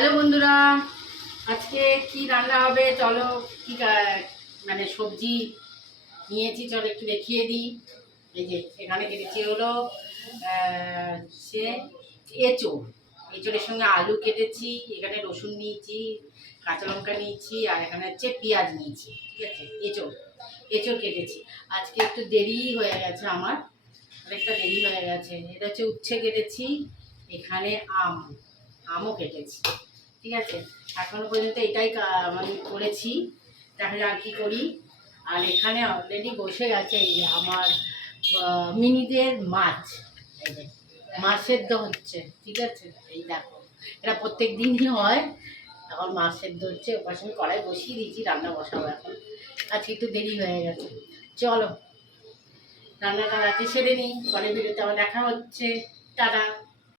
Hello বন্ধুরা, আজকে কি রান্না হবে চলো। কি মানে সবজি নিয়েছি, চলো একটু দেখিয়ে দিই। এই যে এখানে কেটেছি হলো সে এঁচোড়। এঁচোড়ের সঙ্গে আলু কেটেছি, এখানে রসুন নিয়েছি, কাঁচা লঙ্কা নিয়েছি, আর এখানে হচ্ছে পেঁয়াজ নিয়েছি। ঠিক আছে, এঁচোড় এঁচোড় কেটেছি। আজকে একটু দেরি হয়ে গেছে আমার, অনেকটা দেরি হয়ে গেছে। এটা হচ্ছে উচ্ছে কেটেছি, এখানে আমও কেটেছি। ঠিক আছে, এখনো পর্যন্ত এটাই মানে করেছি। দেখা যাক আর কি করি। আর এখানে অলরেডি বসে গেছে এই যে আমার মিনিদের মাছ। এই যে মাছ সেদ্ধ হচ্ছে। ঠিক আছে, এই দেখো, এটা প্রত্যেক দিনই হয়। এখন মাছ সেদ্ধ হচ্ছে, ওর পাশে আমি কড়াই বসিয়ে দিয়েছি, রান্না বসাবো এখন। আজকে একটু দেরি হয়ে গেছে। চলো রান্নাটা রাতে সেরে নিই, পরে ভিডিওতে আবার দেখা হচ্ছে। টাটা।